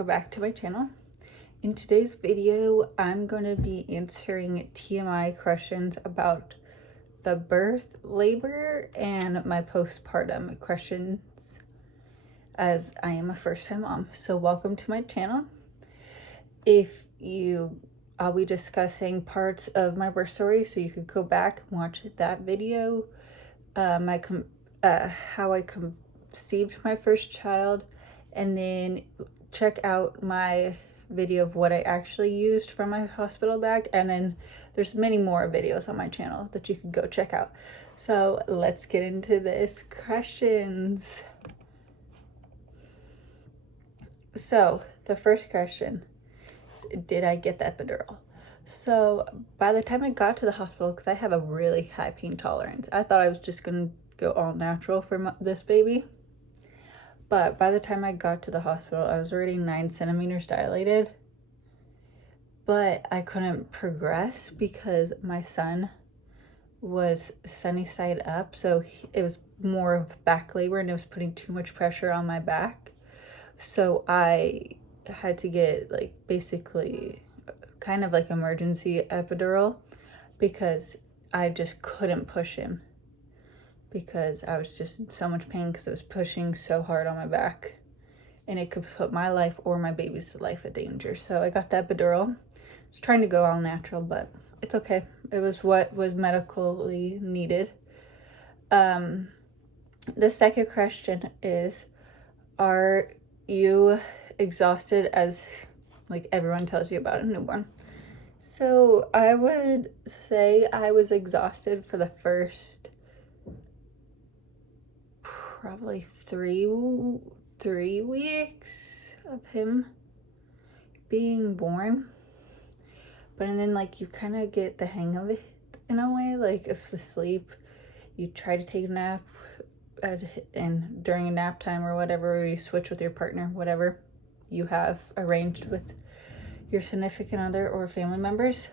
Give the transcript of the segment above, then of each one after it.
welcome back to my channel. In today's video, I'm going to be answering TMI questions about the birth, labor, and my postpartum questions, as I am a first-time mom. So welcome to my channel. I'll be discussing parts of my birth story, so you could go back and watch that video. How I conceived my first child, and then check out my video of what I actually used from my hospital bag, and then there's many more videos on my channel that you can go check out. So let's get into this questions. So the first question is, did I get the epidural? So by the time I got to the hospital, because I have a really high pain tolerance, I thought I was just gonna go all natural for this baby. But by the time I got to the hospital, I was already 9 centimeters dilated. But I couldn't progress because my son was sunny side up. So it was more of back labor, and it was putting too much pressure on my back. So I had to get basically kind of emergency epidural, because I just couldn't push him, because I was just in so much pain because it was pushing so hard on my back, and it could put my life or my baby's life in danger. So I got the epidural. I was trying to go all natural, but it's okay. It was what was medically needed. The second question is, are you exhausted as everyone tells you about a newborn? So I would say I was exhausted for the first probably three weeks of him being born. But and then you kind of get the hang of it in a way. If the sleep, you try to take a nap and during a nap time or whatever, you switch with your partner, whatever you have arranged with your significant other or family members.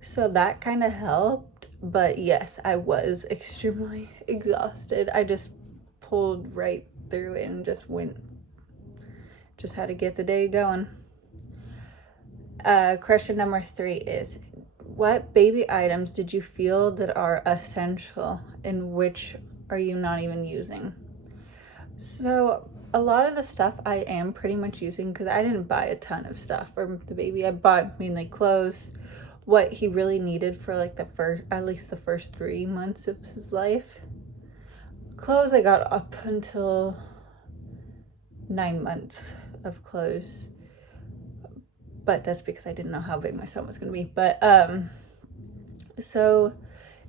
So that kind of helped. But yes, I was extremely exhausted. I just pulled right through it and just had to get the day going. Question number 3 is, what baby items did you feel that are essential, and which are you not even using? So a lot of the stuff I am pretty much using, because I didn't buy a ton of stuff for the baby. I bought mainly clothes, what he really needed for at least the first 3 months of his life. Clothes I got up until 9 months of clothes, but that's because I didn't know how big my son was going to be. But so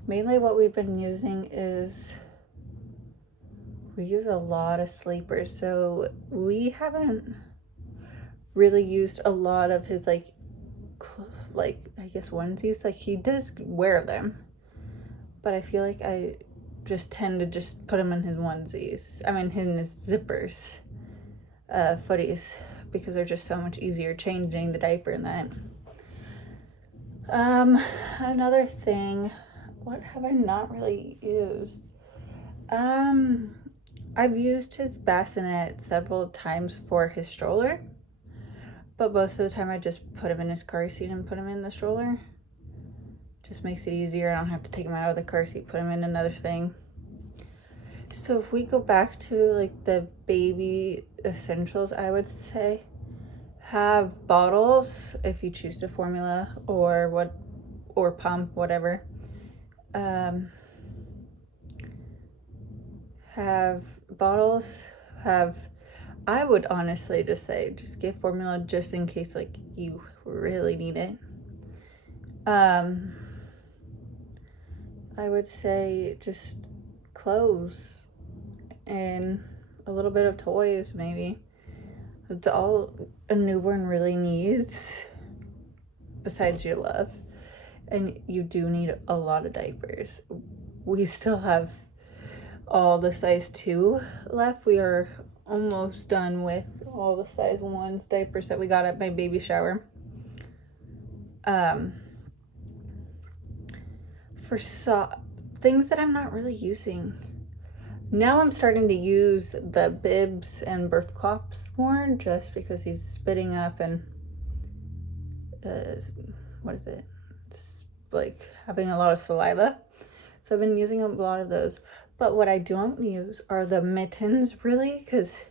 mainly what we've been using is, we use a lot of sleepers. So we haven't really used a lot of his I guess onesies. He does wear them, but I feel like I just tend to just put him in his onesies. I mean, in his zippers, footies, because they're just so much easier changing the diaper and that. Another thing, what have I not really used? I've used his bassinet several times for his stroller, but most of the time I just put him in his car seat and put him in the stroller. Just makes it easier. I don't have to take him out of the car seat, put him in another thing. So if we go back to the baby essentials, I would say have bottles if you choose to formula or pump, whatever. Have bottles. I would honestly just say, just get formula just in case you really need it. I would say just clothes and a little bit of toys, maybe. It's all a newborn really needs, besides your love. And you do need a lot of diapers. We still have all the size 2 left. We are almost done with all the size 1's diapers that we got at my baby shower. For things that I'm not really using, Now I'm starting to use the bibs and birth cloths more, just because he's spitting up and what is it? It's like having a lot of saliva. So I've been using a lot of those. But what I don't use are the mittens, really, because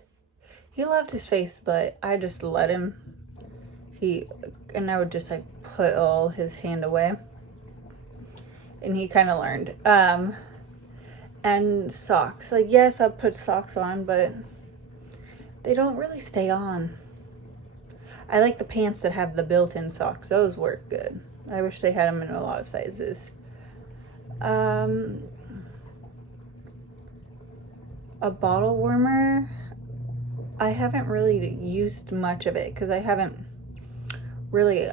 he loved his face, but I just let him. And I would just like put all his hand away. And he kind of learned. And socks. Like, yes, I'll put socks on, but they don't really stay on. I like the pants that have the built-in socks. Those work good. I wish they had them in a lot of sizes. A bottle warmer, I haven't really used much of it because I haven't really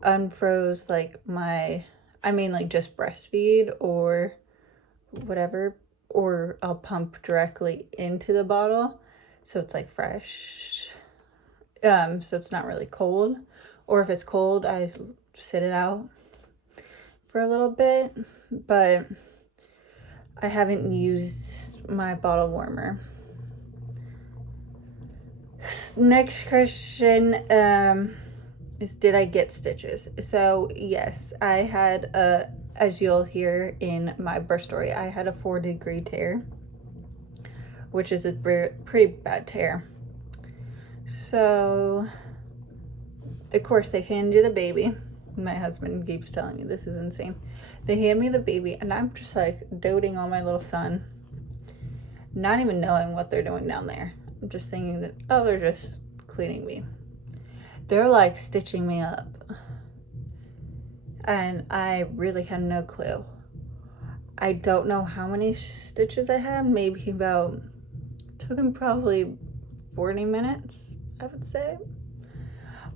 unfroze like like just breastfeed or whatever, or I'll pump directly into the bottle so it's like fresh. So it's not really cold, or if it's cold, I sit it out for a little bit, but I haven't used my bottle warmer. Next question is, did I get stitches? So yes, I had as you'll hear in my birth story, I had a 4-degree tear, which is a pretty bad tear. So, of course, they hand you the baby. My husband keeps telling me this is insane. They hand me the baby, and I'm just like doting on my little son, not even knowing what they're doing down there. I'm just thinking that, oh, they're just cleaning me. They're like stitching me up. And I really had no clue. I don't know how many stitches I had. Maybe took them probably 40 minutes, I would say.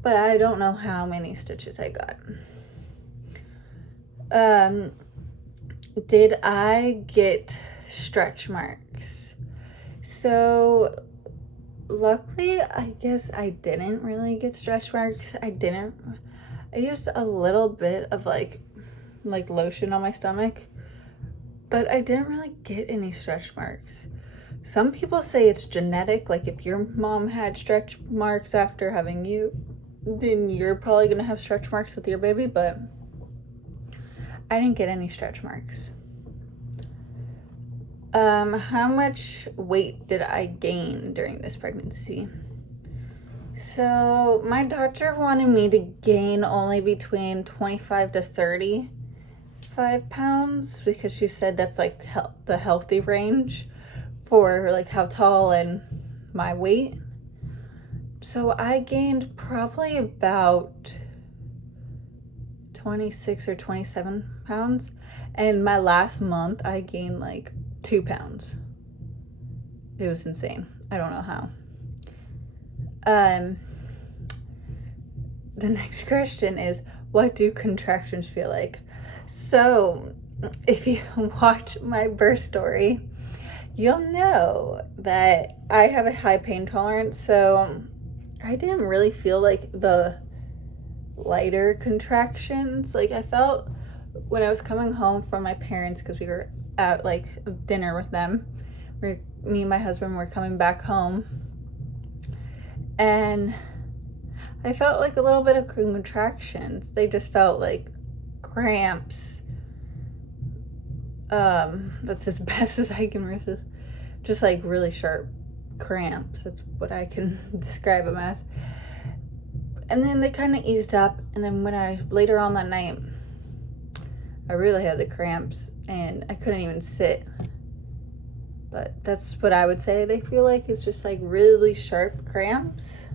But I don't know how many stitches I got. Did I get stretch marks? So luckily, I guess I didn't really get stretch marks. I used a little bit of like lotion on my stomach, but I didn't really get any stretch marks. Some people say it's genetic, like if your mom had stretch marks after having you, then you're probably gonna have stretch marks with your baby, but I didn't get any stretch marks. How much weight did I gain during this pregnancy? So my doctor wanted me to gain only between 25 to 35 pounds because she said that's like the healthy range for like how tall and my weight. So I gained probably about 26 or 27 pounds. And my last month, I gained like 2 pounds. It was insane. I don't know how. The next question is, what do contractions feel like? So if you watch my birth story, you'll know that I have a high pain tolerance. So I didn't really feel like the lighter contractions. Like I felt when I was coming home from my parents, because we were at like dinner with them, me and my husband were coming back home, and I felt like a little bit of contractions. They just felt like cramps. That's as best as I can really, just like really sharp cramps. That's what I can describe them as. And then they kind of eased up, and then later on that night, I really had the cramps and I couldn't even sit. But that's what I would say they feel like, is just like really sharp cramps.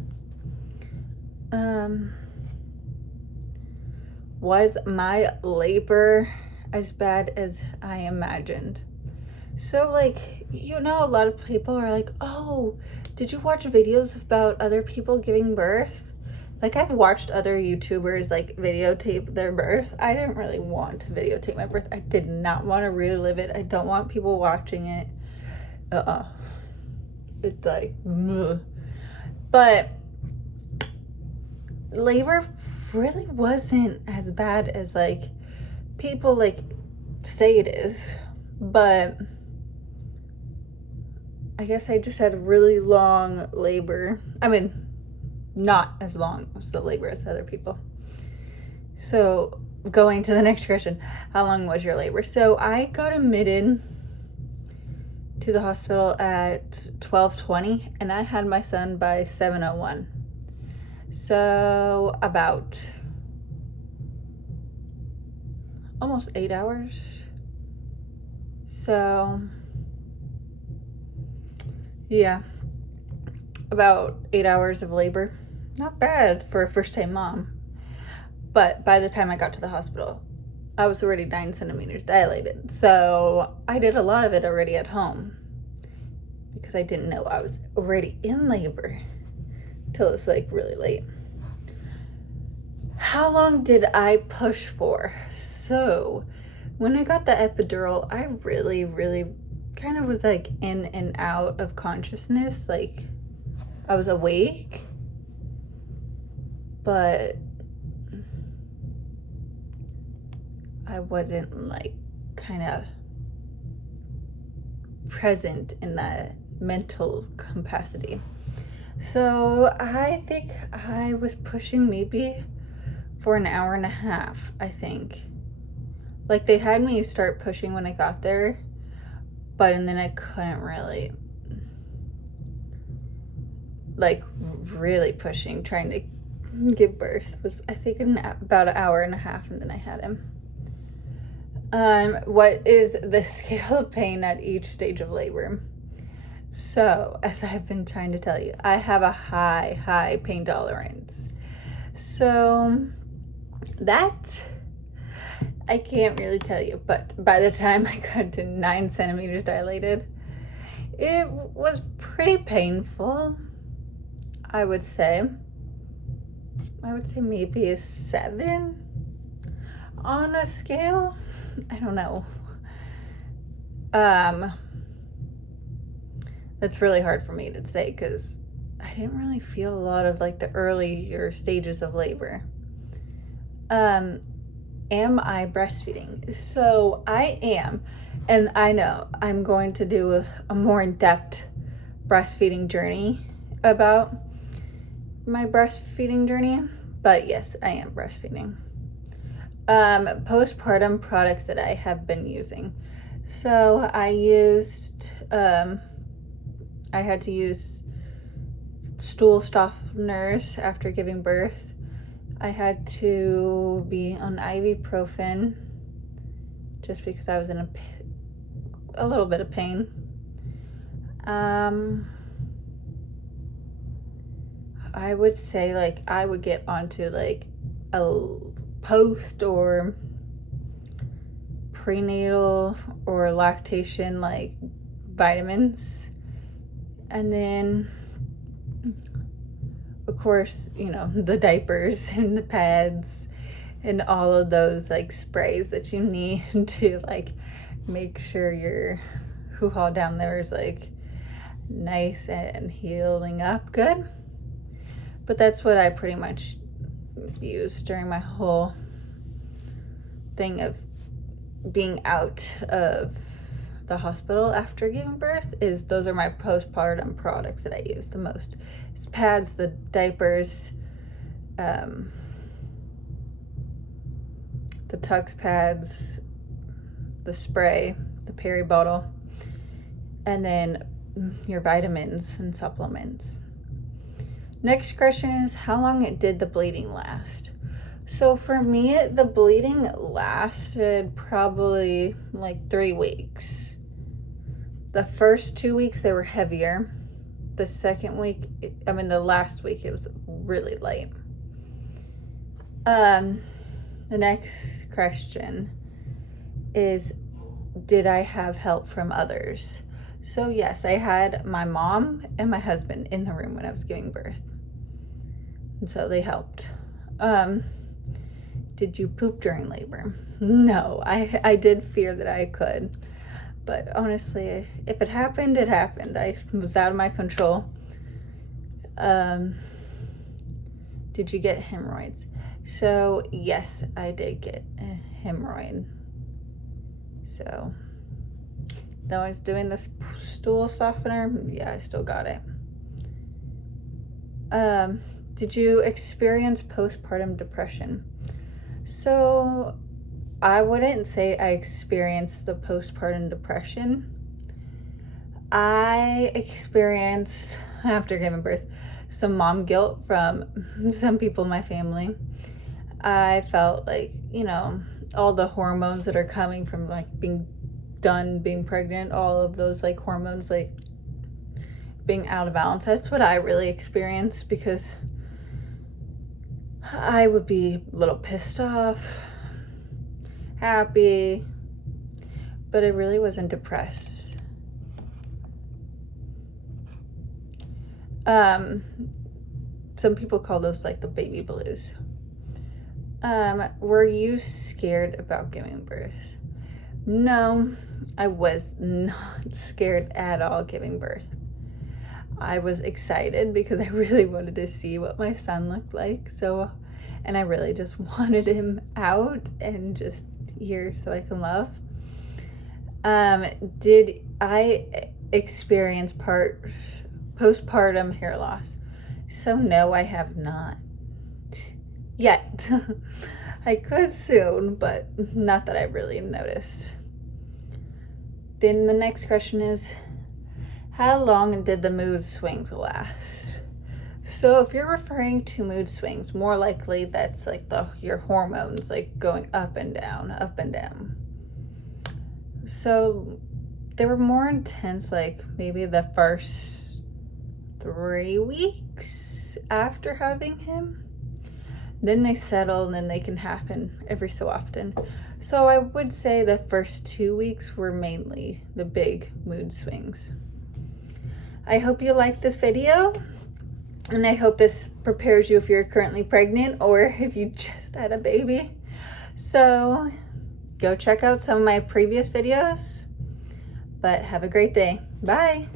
Was my labor as bad as I imagined? So like, a lot of people are like, oh, did you watch videos about other people giving birth? Like, I've watched other YouTubers like videotape their birth. I didn't really want to videotape my birth. I did not want to relive it. I don't want people watching it. It's like, ugh. But labor really wasn't as bad as like people like say it is. But I guess I just had a really long labor. I mean, not as long as the labor as other people. So going to the next question, how long was your labor? So I got admitted to the hospital at 12:20 and I had my son by 7:01. So about almost 8 hours. So yeah, about 8 hours of labor. Not bad for a first-time mom. But by the time I got to the hospital, I was already 9 centimeters dilated. So I did a lot of it already at home because I didn't know I was already in labor till it was like really late. How long did I push for? So when I got the epidural, I really kind of was like in and out of consciousness. Like I was awake, but I wasn't like kind of present in that mental capacity. So I think I was pushing maybe for an hour and a half, I think. Like they had me start pushing when I got there, but and then I couldn't really, like really pushing, trying to give birth was I think about an hour and a half, and then I had him. What is the scale of pain at each stage of labor? So, as I've been trying to tell you, I have a high pain tolerance. So, that I can't really tell you, but by the time I got to 9 centimeters dilated, it was pretty painful, I would say. I would say maybe a 7 on a scale. I don't know. That's really hard for me to say because I didn't really feel a lot of like the earlier stages of labor. Am I breastfeeding? So I am, and I know I'm going to do a more in-depth breastfeeding journey about my breastfeeding journey, but yes, I am breastfeeding. Postpartum products that I have been using. So I used, I had to use stool softeners after giving birth. I had to be on ibuprofen just because I was in a little bit of pain. I would say like I would get onto like a post or prenatal or lactation like vitamins, and then of course, you know, the diapers and the pads and all of those like sprays that you need to like make sure your hoo-ha down there is like nice and healing up good. But that's what I pretty much used during my whole thing of being out of the hospital after giving birth. Is those are my postpartum products that I use the most. It's pads, the diapers, the Tux pads, the spray, the Peri bottle, and then your vitamins and supplements. Next question is, how long did the bleeding last? So for me, the bleeding lasted probably like 3 weeks. The first 2 weeks, they were heavier. The second week, the last week, it was really light. The next question is, did I have help from others? So yes, I had my mom and my husband in the room when I was giving birth. And so they helped. Did you poop during labor? No, I did fear that I could. But honestly, if it happened, it happened. I was out of my control. Did you get hemorrhoids? So yes, I did get a hemorrhoid. So No one's doing this stool softener. Yeah, I still got it. Did you experience postpartum depression? So I wouldn't say I experienced the postpartum depression. I experienced, after giving birth, some mom guilt from some people in my family. I felt like, you know, all the hormones that are coming from like being pregnant, all of those like hormones like being out of balance. That's what I really experienced, because I would be a little pissed off, happy, but I really wasn't depressed. Some people call those like the baby blues. Were you scared about giving birth? No, I was not scared at all giving birth. I was excited because I really wanted to see what my son looked like. And I really just wanted him out and just here so I can love. Did I experience postpartum hair loss? So no, I have not yet. I could soon, but not that I really noticed. Then the next question is, how long did the mood swings last? So if you're referring to mood swings, more likely that's like your hormones like going up and down, up and down. So they were more intense like maybe the first 3 weeks after having him. Then they settle, and then they can happen every so often. So I would say the first 2 weeks were mainly the big mood swings. I hope you liked this video, and I hope this prepares you if you're currently pregnant or if you just had a baby. So go check out some of my previous videos, but have a great day. Bye.